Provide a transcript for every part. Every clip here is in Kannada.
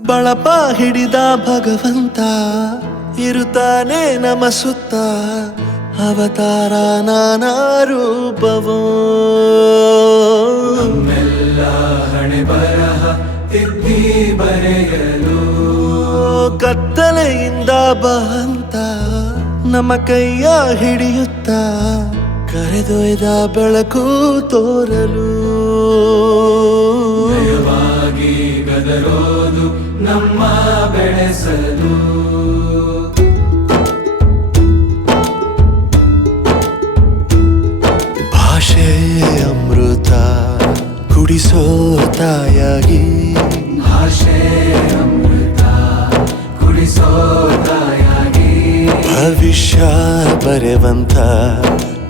ಬಳಪ ಹಿಡಿದ ಭಗವಂತ ಇರುತ್ತಾನೆ ನಮ ಸುತ್ತ ಅವತಾರ ನಾನಾ ರೂಪವೋ ನಮ್ಮೆಲ್ಲ ಹಣೆ ಬರಹ ತಿದ್ದಿ ಬರೆಯಲು ಕತ್ತಲೆಯಿಂದ ಬಂತ ನಮ್ಮ ಕೈಯ ಹಿಡಿಯುತ್ತ ಕರೆದೊಯ್ದ ಬೆಳಕು ತೋರಲು ದಯವಾಗಿ ಗದರೋದು ನಮ್ಮ ಬೆಳೆಸಲು ಭಾಷೆ ಅಮೃತ ಕುಡಿಸೋ ತಾಯಾಗಿ ಭಾಷೆ ಅಮೃತ ಕುಡಿಸೋ ತಾಯಾಗಿ ಭವಿಷ್ಯ ಬರೆವಂತ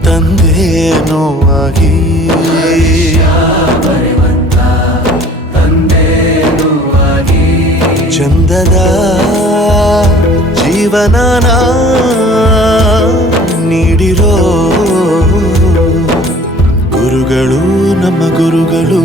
ತಂದೇನೋ ಆಗಿ ಬರೆವಂತ ತಂದೇನೂ ಆಗಿ ಚಂದದ ಜೀವನನ ನೀಡಿರೋ ಗುರುಗಳು ನಮ್ಮ ಗುರುಗಳು